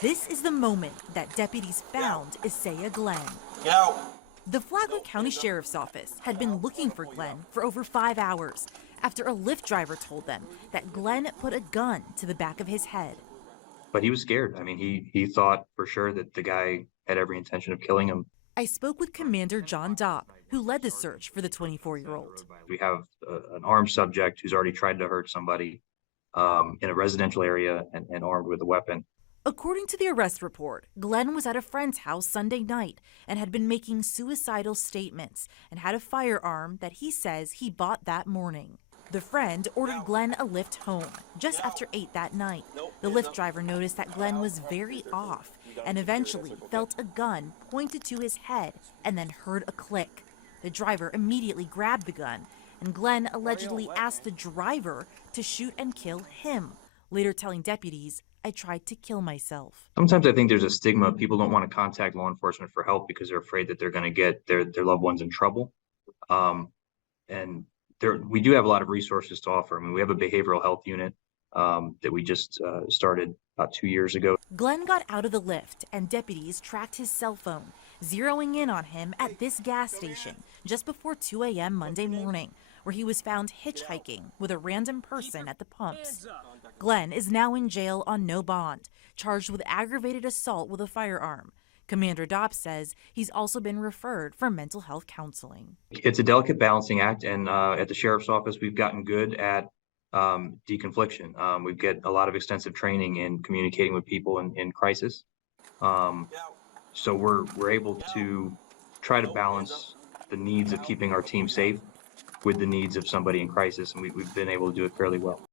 This is the moment that deputies found Isaiah Glenn. Get out. The Flagler County Sheriff's Office had been looking for Glenn for over 5 hours after a Lyft driver told them that Glenn put a gun to the back of his head. But he was scared. I mean, he thought for sure that the guy had every intention of killing him. I spoke with Commander John Dopp, who led the search for the 24-year-old. We have an armed subject who's already tried to hurt somebody in a residential area and armed with a weapon. According to the arrest report, Glenn was at a friend's house Sunday night and had been making suicidal statements and had a firearm that he says he bought that morning. The friend ordered Glenn a Lyft home just after 8 that night. The Lyft driver noticed that Glenn was very off and eventually felt a gun pointed to his head and then heard a click. The driver immediately grabbed the gun, and Glenn allegedly asked the driver to shoot and kill him, later telling deputies, "I tried to kill myself." Sometimes I think there's a stigma. People don't want to contact law enforcement for help because they're afraid that they're going to get their loved ones in trouble. We do have a lot of resources to offer. I mean, we have a behavioral health unit that we just started about 2 years ago. Glenn got out of the Lyft and deputies tracked his cell phone, zeroing in on him at this gas station just before 2 a.m. Monday morning, where he was found hitchhiking with a random person at the pumps. Glenn is now in jail on no bond, charged with aggravated assault with a firearm. Commander Dopp says he's also been referred for mental health counseling. It's a delicate balancing act, and at the Sheriff's Office, we've gotten good at deconfliction. We get a lot of extensive training in communicating with people in crisis. So we're able to try to balance the needs of keeping our team safe with the needs of somebody in crisis, and we've been able to do it fairly well.